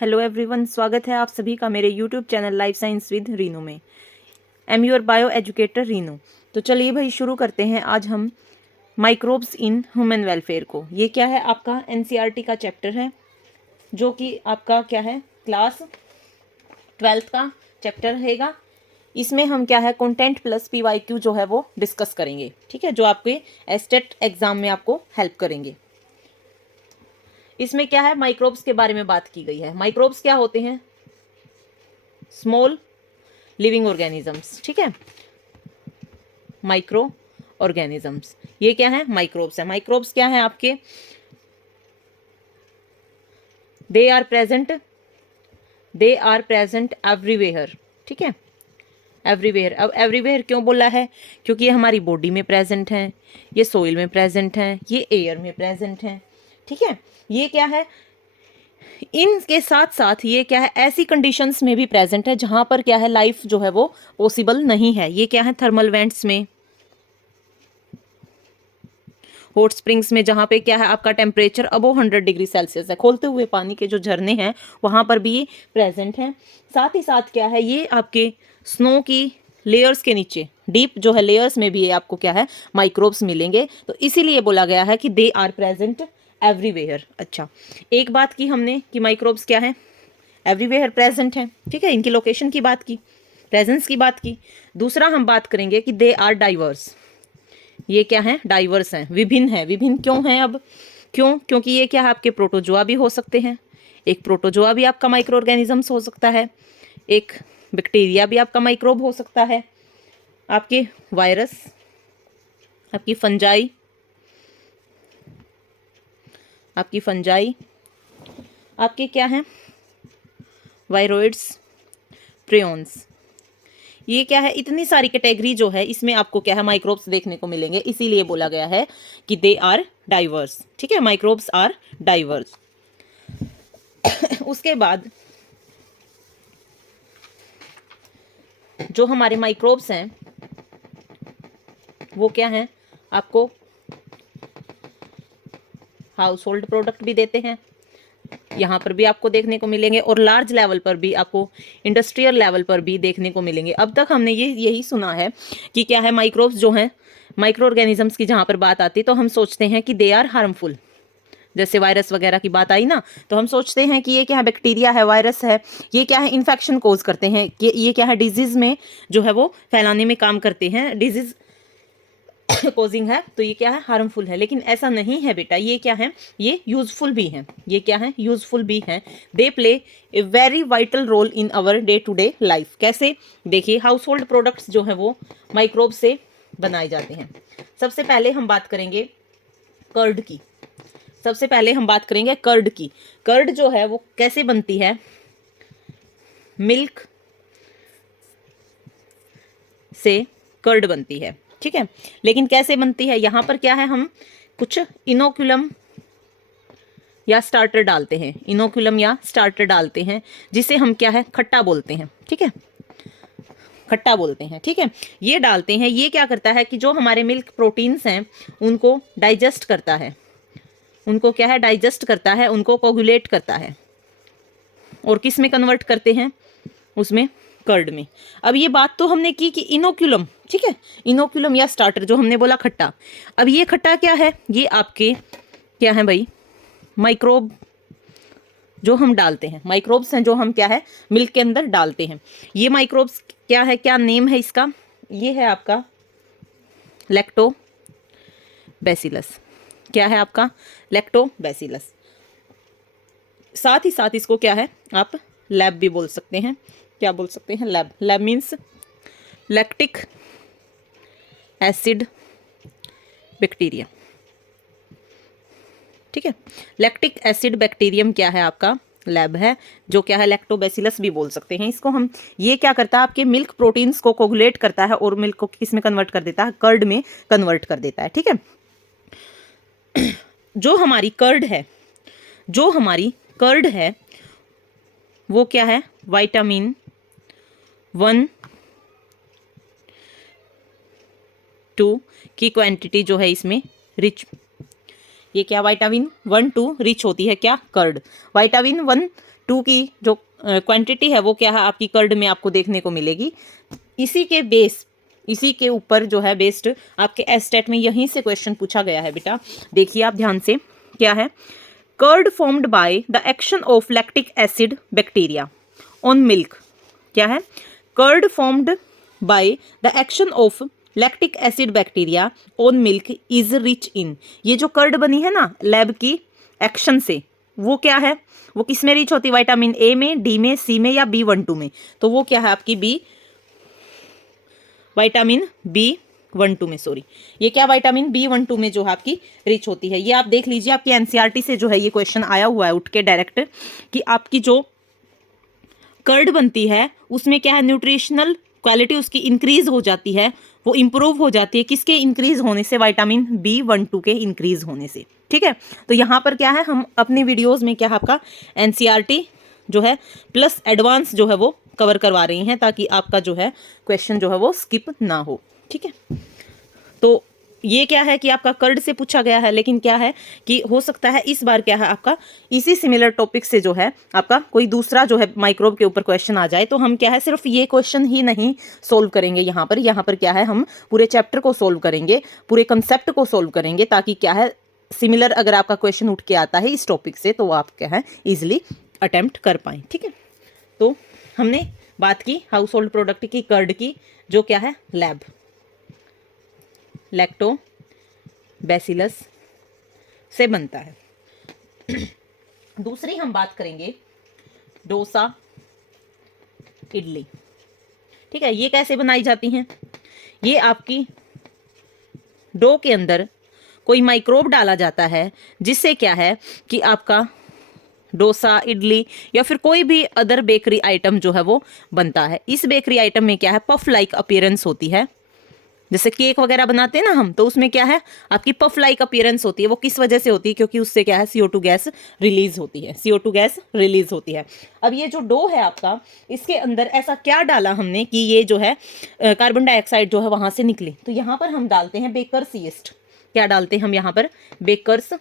Hello everyone, स्वागत है आप सभी का मेरे YouTube channel life science with Renu में। Am your bio educator Renu. तो चलिए भाई शुरू करते हैं। आज हम माइक्रोब्स इन ह्यूमन वेलफेयर को, ये क्या है, आपका एनसीईआरटी का चैप्टर है, जो कि आपका क्या है, क्लास 12th का चैप्टर रहेगा। इसमें हम क्या है, कंटेंट प्लस पीवाईक्यू जो है वो डिस्कस करेंगे, ठीक है, जो आपके एस्टेट एग्जाम में आपको हेल्प करेंगे। इसमें क्या है, माइक्रोब्स के बारे में बात की गई है। माइक्रोब्स क्या होते हैं? स्मॉल लिविंग ऑर्गेनिजम्स, ठीक है, माइक्रो ऑर्गेनिजम्स, ये क्या है, माइक्रोब्स है। माइक्रोब्स क्या है आपके? दे आर प्रेजेंट एवरीवेयर, ठीक है, एवरीवेयर। अब एवरीवेयर क्यों बोला है? क्योंकि ये हमारी बॉडी में प्रेजेंट हैं, ये सोइल में प्रेजेंट हैं, ये एयर में प्रेजेंट हैं, ठीक है। ये क्या है, इनके साथ साथ ये क्या है, ऐसी कंडीशंस में भी प्रेजेंट है जहां पर क्या है, लाइफ जो है वो पॉसिबल नहीं है। ये क्या है, थर्मल वेंट्स में, हॉट स्प्रिंग्स में, जहां पे क्या है आपका टेम्परेचर अबो 100 डिग्री सेल्सियस है, खोलते हुए पानी के जो झरने हैं वहां पर भी ये प्रेजेंट हैं। साथ ही साथ क्या है, ये आपके स्नो की लेयर्स के नीचे, डीप जो है लेयर्स में भी ये आपको क्या है, माइक्रोब्स मिलेंगे। तो इसीलिए बोला गया है कि दे आर प्रेजेंट एवरीवेयर। अच्छा, एक बात की हमने कि माइक्रोब्स क्या है, एवरीवेयर प्रेजेंट है, ठीक है, इनकी लोकेशन की बात की, प्रेजेंस की बात की। दूसरा हम बात करेंगे कि दे आर डाइवर्स। ये क्या है, डाइवर्स हैं, विभिन्न है। विभिन्न क्यों है? अब क्यों? क्योंकि ये क्या है, आपके प्रोटोजोआ भी हो सकते हैं। एक प्रोटोजोआ भी आपका माइक्रो ऑर्गेनिजम्स हो सकता है, एक बैक्टीरिया भी आपका माइक्रोब हो सकता है, आपके वायरस, आपकी फंजाई, आपके क्या है, वायरोइड्स, प्रियॉन्स। ये क्या है, इतनी सारी कैटेगरी जो है इसमें आपको क्या है, माइक्रोब्स देखने को मिलेंगे। इसीलिए बोला गया है कि दे आर डाइवर्स, ठीक है, माइक्रोब्स आर डाइवर्स। उसके बाद जो हमारे माइक्रोब्स हैं वो क्या हैं, आपको हाउस होल्ड प्रोडक्ट भी देते हैं, यहाँ पर भी आपको देखने को मिलेंगे, और लार्ज लेवल पर भी आपको, इंडस्ट्रियल लेवल पर भी देखने को मिलेंगे। अब तक हमने यही सुना है कि क्या है, माइक्रोब्स जो हैं, माइक्रो ऑर्गेनिजम्स की जहाँ पर बात आती है तो हम सोचते हैं कि दे आर हार्मफुल। जैसे वायरस वगैरह की बात आई ना, तो हम सोचते हैं कि ये क्या है, बैक्टीरिया है, वायरस है, ये क्या है, इन्फेक्शन कोज करते हैं, कि ये क्या है, डिजीज में जो है वो फैलाने में काम करते हैं, डिजीज कोजिंग है, तो ये क्या है, हार्मफुल है। लेकिन ऐसा नहीं है बेटा, ये क्या है, ये यूजफुल भी हैं। ये क्या है, यूजफुल भी हैं। They play a very vital role in our day to day life. कैसे? देखिए, हाउस होल्ड प्रोडक्ट्स जो है वो माइक्रोब से बनाए जाते हैं। सबसे पहले हम बात करेंगे कर्ड की। कर्ड जो है वो कैसे बनती है? मिल्क से कर्ड बनती है, ठीक है। लेकिन कैसे बनती है, यहां पर क्या है, हम कुछ इनोकुलम या स्टार्टर डालते हैं, जिसे हम क्या है, खट्टा बोलते हैं, ठीक है, खट्टा बोलते हैं, ठीक है। ये डालते हैं, ये क्या करता है कि जो हमारे मिल्क प्रोटीन्स हैं उनको डाइजेस्ट करता है, उनको कोगुलेट करता है, और किस में कन्वर्ट करते हैं, उसमें, कर्ड में। अब ये बात तो हमने की कि इनोकुलम, ठीक है, इनोकुलम या स्टार्टर, जो हमने बोला खट्टा। अब ये खट्टा क्या है, ये आपके क्या है भाई, माइक्रोब जो हम डालते हैं, माइक्रोब्स हैं जो हम क्या है, मिल्क के अंदर डालते हैं। ये माइक्रोब्स क्या है, क्या नेम है इसका? ये है आपका लैक्टोबैसिलस। क्या है आपका? लैक्टोबैसिलस। साथ ही साथ इसको क्या है, आप लैब भी बोल सकते हैं। क्या बोल सकते हैं? Lab means lactic acid bacteria, ठीक है। लैक्टिक एसिड बैक्टीरियम क्या है, आपका लैब है, जो क्या है, लैक्टोबैसिलस भी बोल सकते हैं इसको हम। ये क्या करता है, आपके मिल्क प्रोटीन्स को कोगुलेट करता है और मिल्क को किस में कन्वर्ट कर देता है, कर्ड में कन्वर्ट कर देता है, ठीक है। जो हमारी कर्ड है वो क्या है, विटामिन 1, 2 की क्वांटिटी जो है इसमें रिच, ये क्या, विटामिन 1, 2 रिच होती है, क्या, कर्ड। विटामिन 1, टू की जो क्वांटिटी है वो क्या है आपकी कर्ड में आपको देखने को मिलेगी। इसी के ऊपर जो है बेस्ड आपके एस्टेट में यहीं से क्वेश्चन पूछा गया है बेटा। देखिए आप ध्यान से, क्या है, curd formed by the action of lactic acid bacteria on milk. क्या है, curd formed by the action of lactic acid bacteria on milk is rich in. ये जो कर्ड बनी है ना लैब की एक्शन से, वो क्या है, वो किस में रिच होती है, विटामिन ए में, डी में, सी में या B12 में। तो वो क्या है आपकी विटामिन B12 में, सॉरी, ये क्या विटामिन B12 में जो है आपकी रिच होती है। ये आप देख लीजिए, आपकी एनसीईआरटी से जो है ये क्वेश्चन आया हुआ है उठ के डायरेक्ट, कि आपकी जो कर्ड बनती है उसमें क्या है, न्यूट्रिशनल क्वालिटी उसकी इंक्रीज हो जाती है, वो इंप्रूव हो जाती है, किसके इंक्रीज होने से, विटामिन B12 के इंक्रीज होने से। ठीक है, तो यहाँ पर क्या है, हम अपनी वीडियोस में क्या है आपका एनसीईआरटी जो है प्लस एडवांस जो है वो कवर करवा रही हैं, ताकि आपका जो है क्वेश्चन जो है वो स्किप ना हो। ठीक है, तो ये क्या है कि आपका कर्ड से पूछा गया है, लेकिन क्या है कि हो सकता है इस बार क्या है आपका इसी सिमिलर टॉपिक से जो है आपका कोई दूसरा जो है माइक्रोब के ऊपर क्वेश्चन आ जाए। तो हम क्या है सिर्फ ये क्वेश्चन ही नहीं सोल्व करेंगे यहाँ पर क्या है हम पूरे चैप्टर को सोल्व करेंगे, पूरे कंसेप्ट को सोल्व करेंगे, ताकि क्या है सिमिलर अगर आपका क्वेश्चन उठ के आता है इस टॉपिक से तो आप क्या है ईजिली अटेम्प्ट कर पाएँ। ठीक है, तो हमने बात की हाउस होल्ड प्रोडक्ट की, कर्ड की, जो क्या है लैक्टोबैसिलस से बनता है। दूसरी हम बात करेंगे डोसा इडली। ठीक है, ये कैसे बनाई जाती हैं, ये आपकी डो के अंदर कोई माइक्रोब डाला जाता है, जिससे क्या है कि आपका डोसा, इडली या फिर कोई भी अदर बेकरी आइटम जो है वो बनता है। इस बेकरी आइटम में क्या है, पफ लाइक अपीयरेंस होती है। जैसे केक वगैरह बनाते हैं ना हम, तो उसमें क्या है आपकी पफ लाइक अपीयरेंस होती है। वो किस वजह से होती है, क्योंकि उससे क्या है CO2 गैस रिलीज होती है, CO2 गैस रिलीज होती है। अब ये जो डो है आपका, इसके अंदर ऐसा क्या डाला हमने कि ये जो है कार्बन डाइऑक्साइड जो है वहां से निकली। तो यहाँ पर हम डालते हैं बेकर्स यीस्ट। क्या डालते हैं हम यहाँ पर, बेकर्स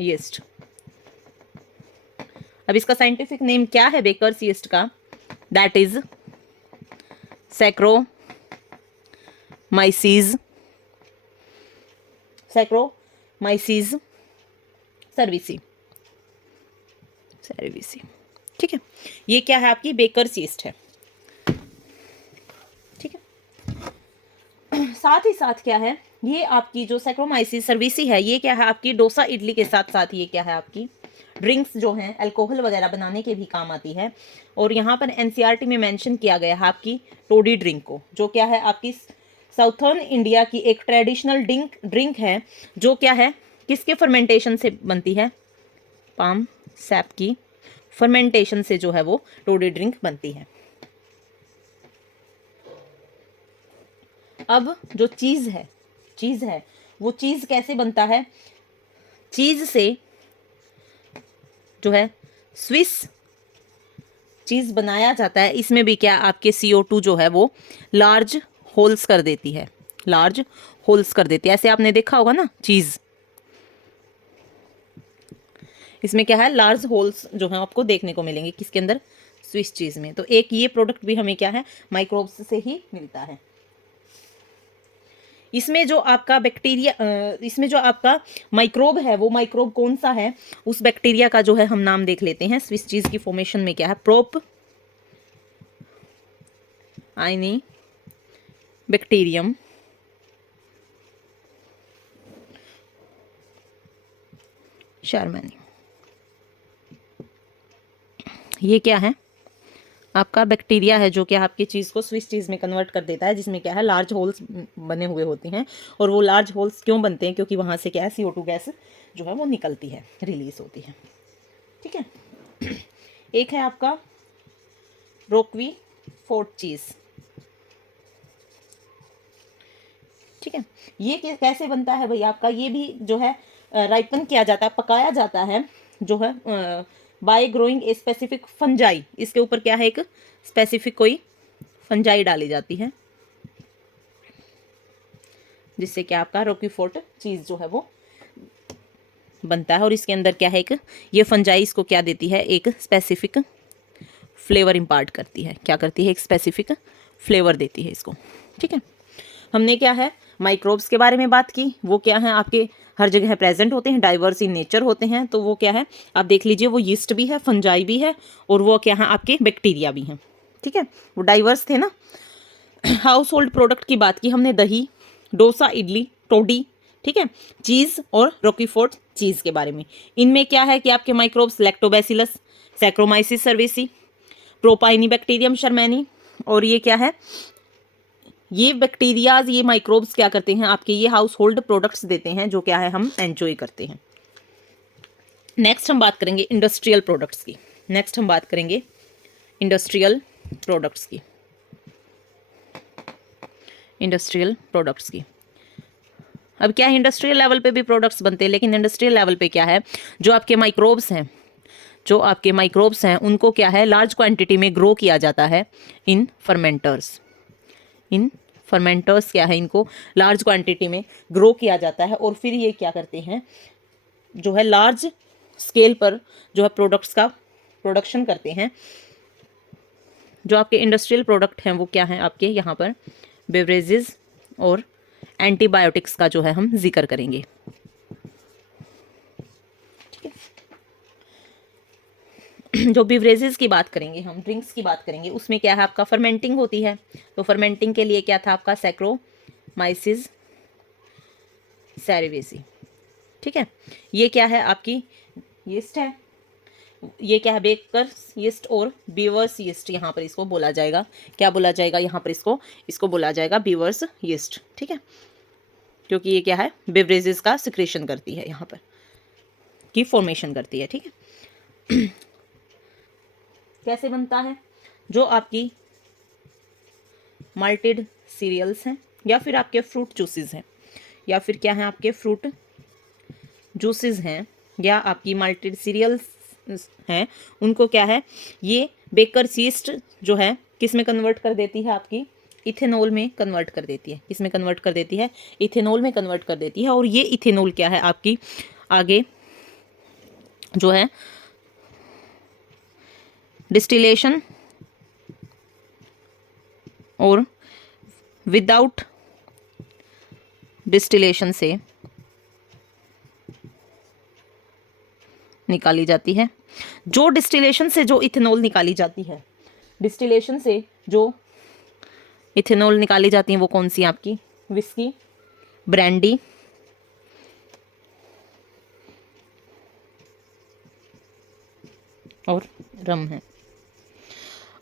यीस्ट। अब इसका साइंटिफिक नेम क्या है बेकर्स यीस्ट का, दैट इज सैक्रोमाइसीज सर्विसी। ठीक है, ये क्या है आपकी बेकर्स यीस्ट है। ठीक है, साथ ही साथ क्या है, ये आपकी जो सैक्रोमाइसीस सर्विसी है, ये क्या है आपकी डोसा इडली के साथ साथ ये क्या है आपकी ड्रिंक्स जो हैं अल्कोहल वगैरह बनाने के भी काम आती है। और यहाँ पर एनसीईआरटी में मेंशन किया गया है आपकी टोडी ड्रिंक को, जो क्या है आपकी साउथर्न इंडिया की एक ट्रेडिशनल ड्रिंक है, जो क्या है किसके फर्मेंटेशन से बनती है, पाम सैप की फर्मेंटेशन से जो है वो टोडी ड्रिंक बनती है। अब जो चीज़ है वो चीज़ कैसे बनता है, चीज़ से जो है स्विस चीज़ बनाया जाता है। इसमें भी क्या आपके CO2 जो है वो लार्ज होल्स कर देती है, ऐसे आपने देखा होगा ना चीज़, इसमें क्या है लार्ज होल्स जो है आपको देखने को मिलेंगे, किसके अंदर, स्विस चीज़ में। तो एक ये प्रोडक्ट भी हमें क्या है माइक्रोब्स से ही मिलता है। इसमें जो आपका बैक्टीरिया, इसमें जो आपका माइक्रोब है वो माइक्रोब कौन सा है, उस बैक्टीरिया का जो है हम नाम देख लेते हैं। स्विस चीज की फॉर्मेशन में क्या है, प्रोप आइनी बैक्टीरियम शार्मानी। ये क्या है आपका बैक्टीरिया है, जो कि आपकी चीज़ को स्विस चीज़ में कन्वर्ट कर देता है, जिसमें क्या है लार्ज होल्स बने हुए होते हैं। और वो लार्ज होल्स क्यों बनते हैं, क्योंकि वहाँ से क्या है CO2 गैस जो है वो निकलती है, रिलीज होती है। ठीक है, एक है आपका रोक्वी फोर्ट चीज़। ठीक है, ये कैसे बनता है भाई आपका, ये भी जो है राइपन किया जाता है, पकाया जाता है जो है bye growing a specific fungi. इसके ऊपर क्या है, एक स्पेसिफिक कोई फंजाई डाली जाती है, जिससे क्या आपका रोक्वीफोर्ट चीज़ जो है वो बनता है और इसके अंदर क्या है, एक ये फंजाई इसको क्या देती है, एक स्पेसिफिक फ्लेवर इम्पार्ट करती है। क्या करती है, एक स्पेसिफिक फ्लेवर देती है इसको। ठीक है, हमने क्या है माइक्रोब्स के बारे में बात की। वो क्या है, आपके हर जगह प्रेजेंट होते हैं, डाइवर्स इन नेचर होते हैं। तो वो क्या है, आप देख लीजिए, वो यीस्ट भी है, फंजाई भी है, और वो क्या है आपके बैक्टीरिया भी हैं। ठीक है, वो डाइवर्स थे ना। हाउस होल्ड प्रोडक्ट की बात की हमने, दही, डोसा, इडली, टोडी, ठीक है, चीज़ और रोकीफोर्ट चीज़ के बारे में। इनमें क्या है कि आपके माइक्रोब्स लैक्टोबैसिलस, सैक्रोमाइसिस सर्वेसी, प्रोपाइनीबैक्टीरियम शर्मैनी, और ये क्या है, ये बैक्टीरियाज, ये माइक्रोब्स क्या करते हैं आपके, ये हाउस होल्ड प्रोडक्ट्स देते हैं जो क्या है हम एंजॉय करते हैं। नेक्स्ट हम बात करेंगे इंडस्ट्रियल प्रोडक्ट्स की। नेक्स्ट हम बात करेंगे इंडस्ट्रियल प्रोडक्ट्स की। इंडस्ट्रियल प्रोडक्ट्स की, अब क्या है, इंडस्ट्रियल लेवल पे भी प्रोडक्ट्स बनते हैं, लेकिन इंडस्ट्रियल लेवल पे क्या है, जो आपके माइक्रोब्स हैं, जो आपके माइक्रोब्स हैं उनको क्या है लार्ज क्वांटिटी में ग्रो किया जाता है इन फर्मेंटर्स। इन फर्मेंटर्स क्या है, इनको लार्ज क्वांटिटी में ग्रो किया जाता है और फिर ये क्या करते हैं, जो है लार्ज स्केल पर जो है प्रोडक्ट्स का प्रोडक्शन करते हैं। जो आपके इंडस्ट्रियल प्रोडक्ट हैं वो क्या हैं आपके, यहाँ पर बेवरेजेस और एंटीबायोटिक्स का जो है हम जिक्र करेंगे। जो बिवरेजेस की बात करेंगे हम, ड्रिंक्स की बात करेंगे, उसमें क्या है आपका फर्मेंटिंग होती है। तो फर्मेंटिंग के लिए क्या था आपका, सैक्रोमाइसिस सेरेवेसी। ठीक है, ये क्या है आपकी यीस्ट है, ये क्या है बेकर्स यीस्ट और बीवर्स यीस्ट, यहाँ पर इसको बोला जाएगा, क्या बोला जाएगा यहाँ पर, इसको बोला जाएगा बीवर्स यीस्ट। ठीक है, क्योंकि ये क्या है बेवरेजेस का सिक्रेशन करती है, यहाँ पर की फॉर्मेशन करती है। ठीक है, कैसे बनता है, जो आपकी माल्टेड सीरियल्स हैं या फिर आपके फ्रूट जूसेस हैं, या फिर क्या है आपके फ्रूट जूसेस हैं या आपकी माल्टेड सीरियल्स हैं, उनको क्या है ये बेकर्स यीस्ट जो है किस में कन्वर्ट कर देती है आपकी, इथेनॉल में कन्वर्ट कर देती है। किस में कन्वर्ट कर देती है, इथेनॉल में कन्वर्ट कर देती है। और ये इथेनॉल क्या है आपकी आगे जो है डिस्टिलेशन और विदाउट डिस्टिलेशन से निकाली जाती है। जो डिस्टिलेशन से जो इथेनॉल निकाली जाती है, डिस्टिलेशन से जो इथेनॉल निकाली जाती है वो कौन सी आपकी, विस्की, ब्रांडी, और रम है।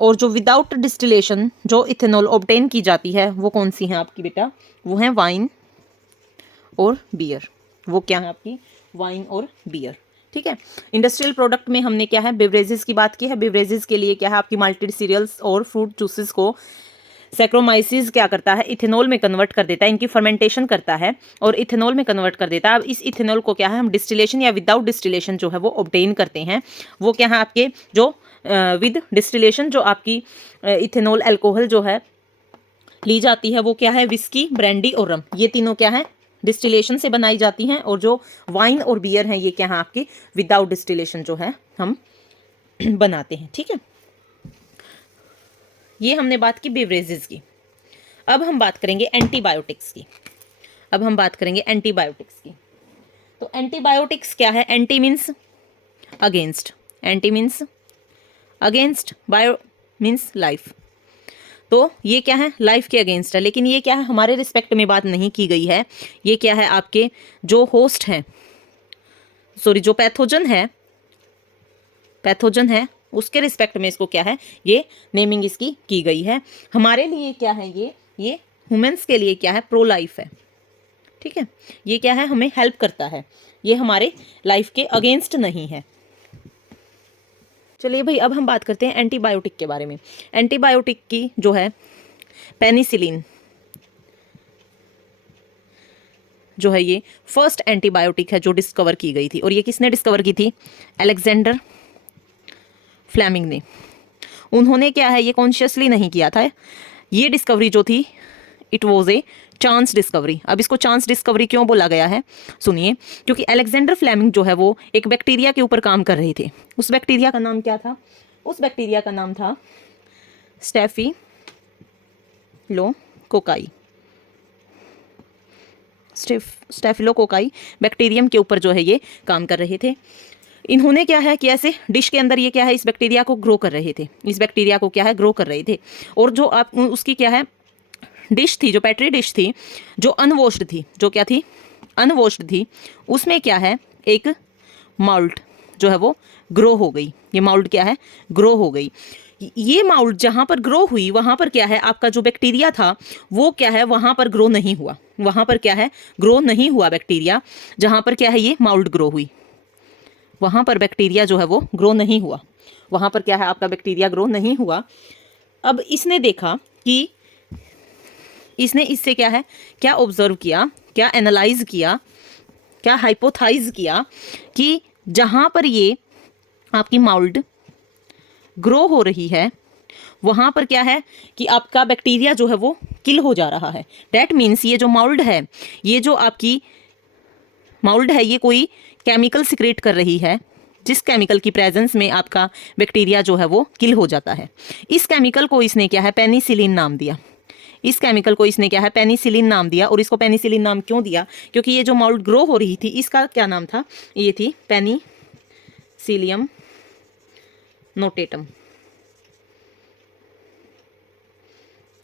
और जो विदाउट डिस्टिलेशन जो इथेनॉल ऑब्टेन की जाती है वो कौन सी है आपकी बेटा, वो है वाइन और बियर। वो क्या है आपकी, वाइन और बियर। ठीक है, इंडस्ट्रियल प्रोडक्ट में हमने क्या है बेवरेजेस की बात की है। बेवरेजेस के लिए क्या है आपकी माल्टेड सीरियल्स और फ्रूट जूसेस को सैक्रोमाइसिस क्या करता है, इथेनॉल में कन्वर्ट कर देता है, इनकी फर्मेंटेशन करता है और इथेनॉल में कन्वर्ट कर देता है। अब इस इथेनॉल को क्या है हम डिस्टिलेशन या विदाउट डिस्टिलेशन जो है वो ऑब्टेन करते हैं। वो क्या है आपके जो विद डिस्टिलेशन जो आपकी इथेनॉल अल्कोहल जो है ली जाती है वो क्या है, विस्की, ब्रांडी और रम। ये तीनों क्या है डिस्टिलेशन से बनाई जाती हैं। और जो वाइन और बियर हैं ये क्या है आपके विदाउट डिस्टिलेशन जो है हम बनाते हैं। ठीक है, ये हमने बात की बेवरेजेस की। अब हम बात करेंगे एंटीबायोटिक्स की। अब हम बात करेंगे एंटीबायोटिक्स की। तो एंटीबायोटिक्स क्या है, anti means against, anti means against, bio means life. तो ये क्या है लाइफ के अगेंस्ट है, लेकिन ये क्या है हमारे रिस्पेक्ट में बात नहीं की गई है। ये क्या है आपके जो होस्ट हैं, सॉरी जो पैथोजन है उसके रिस्पेक्ट में इसको क्या है ये नेमिंग इसकी की गई है। हमारे लिए क्या है ये ह्यूमंस के लिए क्या है प्रो लाइफ है। ठीक है, ये क्या है हमें हेल्प करता है, ये हमारे लाइफ के अगेंस्ट नहीं है। चलिए भाई अब हम बात करते हैं एंटीबायोटिक के बारे में। एंटीबायोटिक की जो है पेनिसिलिन जो है ये फर्स्ट एंटीबायोटिक है जो डिस्कवर की गई थी। और ये किसने डिस्कवर की थी, अलेक्जेंडर फ्लेमिंग ने। उन्होंने क्या है ये कॉन्शियसली नहीं किया था, ये डिस्कवरी जो थी it was a chance discovery. अब इसको चांस डिस्कवरी क्यों बोला गया है, सुनिए। क्योंकि अलेक्जेंडर फ्लेमिंग जो है वो एक बैक्टीरिया के ऊपर काम कर रहे थे। उस बैक्टीरिया का नाम क्या था, उस बैक्टीरिया का नाम था स्टेफिलोकोकाई। स्टेफिलोकोकाई बैक्टीरियम के ऊपर जो है ये काम कर रहे थे। इन्होंने क्या है कि ऐसे डिश के अंदर ये क्या है, इस बैक्टीरिया को ग्रो कर रहे थे, इस बैक्टीरिया को क्या है ग्रो कर रहे थे। और जो आप उसकी क्या है डिश थी, जो पेट्री डिश थी, जो अनवॉश्ड थी, जो क्या थी अनवॉश्ड थी, उसमें क्या है एक माउल्ट जो है वो ग्रो हो गई। ये माउल्ट क्या है ग्रो हो गई। ये माउल्ट जहाँ पर ग्रो हुई वहाँ पर क्या है आपका जो बैक्टीरिया था वो क्या है वहाँ पर ग्रो नहीं हुआ, वहाँ पर क्या है ग्रो नहीं हुआ बैक्टीरिया, जहाँ पर क्या है ये माउल्ट ग्रो हुई वहाँ पर बैक्टीरिया जो है वो ग्रो नहीं हुआ, वहाँ पर क्या है आपका बैक्टीरिया ग्रो नहीं हुआ। अब इसने देखा कि इसने इससे क्या है क्या ऑब्जर्व किया, क्या एनालाइज किया, क्या हाइपोथाइज किया कि जहाँ पर ये आपकी माउल्ट ग्रो हो रही है वहाँ पर क्या है कि आपका बैक्टीरिया जो है वो किल हो जा रहा है। डैट मीन्स ये जो माउल्ड है, ये जो आपकी माउल्ड है, ये कोई केमिकल सिक्रेट कर रही है, जिस केमिकल की प्रेजेंस में आपका बैक्टीरिया जो है वो किल हो जाता है। इस केमिकल को इसने क्या है पेनिसिलिन नाम दिया। इस केमिकल को इसने क्या है पेनिसिलिन नाम दिया। और इसको पेनिसिलिन नाम क्यों दिया, क्योंकि ये जो माउल्ट ग्रो हो रही थी इसका क्या नाम था, ये थी पेनिसिलियम नोटेटम।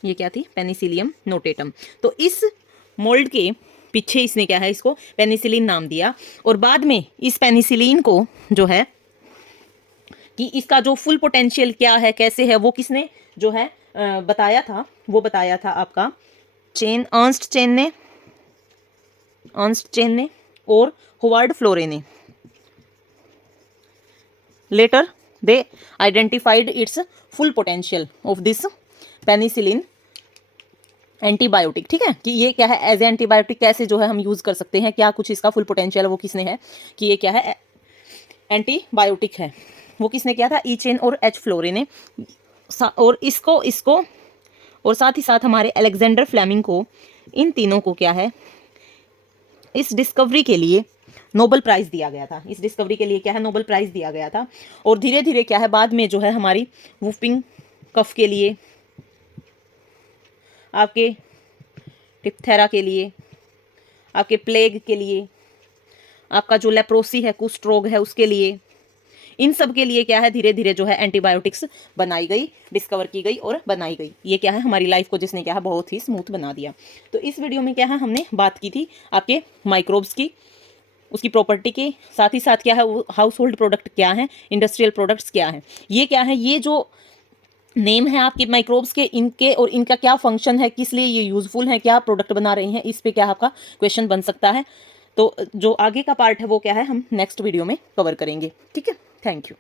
ये क्या थी पेनिसिलियम नोटेटम। तो इस मोल्ड के पीछे इसने क्या है इसको पेनिसिलिन नाम दिया। और बाद में इस पेनिसिलिन को जो है कि इसका जो फुल पोटेंशियल क्या है कैसे है वो किसने जो है बताया था, वो बताया था आपका अर्नस्ट चेन ने और होवार्ड फ्लोरे ने। Later they identified its full potential of this penicillin antibiotic. ठीक है कि ये क्या है एज एंटीबायोटिक कैसे जो है हम यूज़ कर सकते हैं, क्या कुछ इसका फुल पोटेंशियल वो किसने है कि ये क्या है एंटीबायोटिक है, वो किसने किया था ई चेन और एच फ्लोरे ने। और इसको और साथ ही साथ हमारे अलेक्जेंडर फ्लेमिंग को, इन तीनों को क्या है इस डिस्कवरी के लिए नोबेल प्राइज़ दिया गया था। इस डिस्कवरी के लिए क्या है नोबेल प्राइज़ दिया गया था। और धीरे धीरे क्या है बाद में जो है हमारी वुफिंग कफ के लिए, आपके डिप्थेरा के लिए, आपके प्लेग के लिए, आपका जो लेप्रोसी है कुष्ठ रोग है उसके लिए, इन सब के लिए क्या है धीरे धीरे जो है एंटीबायोटिक्स बनाई गई, डिस्कवर की गई और बनाई गई। ये क्या है हमारी लाइफ को जिसने क्या है बहुत ही स्मूथ बना दिया। तो इस वीडियो में क्या है हमने बात की थी आपके माइक्रोब्स की, उसकी प्रॉपर्टी के, साथ ही साथ क्या है हाउस होल्ड प्रोडक्ट क्या है, इंडस्ट्रियल प्रोडक्ट्स क्या है, ये क्या है ये जो नेम है आपके माइक्रोब्स के, इनके और इनका क्या फंक्शन है, किस लिए ये यूजफुल है, क्या प्रोडक्ट बना रहे हैं, इस पे क्या आपका क्वेश्चन बन सकता है। तो जो आगे का पार्ट है वो क्या है हम नेक्स्ट वीडियो में कवर करेंगे। ठीक है, थैंक यू।